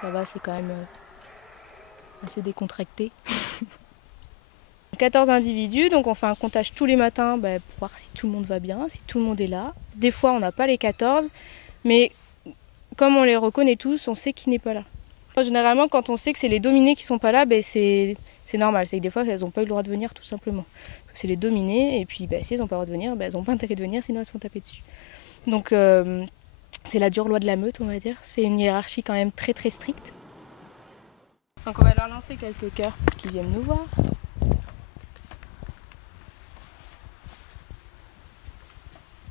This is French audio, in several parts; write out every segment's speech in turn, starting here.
ça va, c'est quand même assez décontracté. 14 individus, donc on fait un comptage tous les matins pour voir si tout le monde va bien, si tout le monde est là. Des fois on n'a pas les 14, mais comme on les reconnaît tous, on sait qui n'est pas là. Généralement quand on sait que c'est les dominés qui sont pas là, c'est normal, c'est que des fois elles n'ont pas eu le droit de venir tout simplement. C'est les dominés, et puis si elles n'ont pas le droit de venir, elles n'ont pas intérêt de venir, sinon elles se font taper dessus. Donc c'est la dure loi de la meute, on va dire. C'est une hiérarchie quand même très très stricte. Donc on va leur lancer quelques cœurs pour qu'ils viennent nous voir.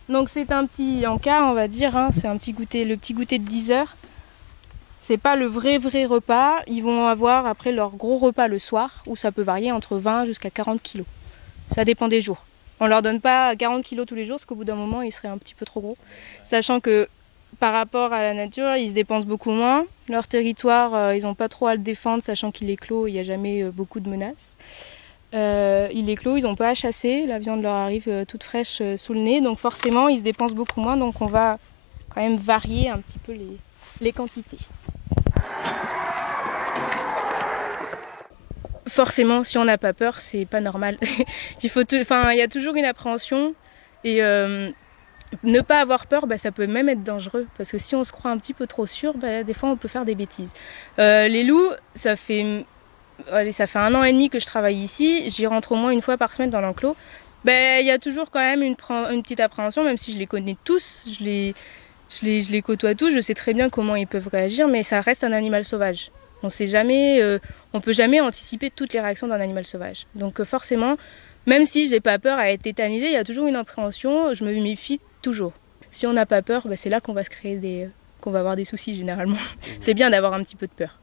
Donc c'est un petit encas, on va dire, hein. C'est un petit goûter, le petit goûter de 10 heures. C'est pas le vrai repas. Ils vont avoir après leur gros repas le soir, où ça peut varier entre 20 jusqu'à 40 kilos. Ça dépend des jours. On leur donne pas 40 kilos tous les jours, parce qu'au bout d'un moment, ils seraient un petit peu trop gros. Sachant que par rapport à la nature, ils se dépensent beaucoup moins. Leur territoire, ils n'ont pas trop à le défendre, sachant qu'il est clos, il n'y a jamais beaucoup de menaces. Il est clos, ils n'ont pas à chasser, la viande leur arrive toute fraîche sous le nez, donc forcément ils se dépensent beaucoup moins, donc on va quand même varier un petit peu les quantités. Forcément, si on n'a pas peur, c'est pas normal. Il y a toujours une appréhension, et ne pas avoir peur, ça peut même être dangereux, parce que si on se croit un petit peu trop sûr, des fois on peut faire des bêtises. Les loups, ça fait 1 an et demi que je travaille ici, j'y rentre au moins une fois par semaine dans l'enclos. Il y a toujours quand même une petite appréhension, même si je les connais tous, je les côtoie tous, je sais très bien comment ils peuvent réagir, mais ça reste un animal sauvage. On peut jamais anticiper toutes les réactions d'un animal sauvage. Donc forcément, même si j'ai pas peur à être tétanisée, il y a toujours une appréhension, je me méfie toujours. Si on n'a pas peur, c'est là qu'on va avoir des soucis généralement. C'est bien d'avoir un petit peu de peur.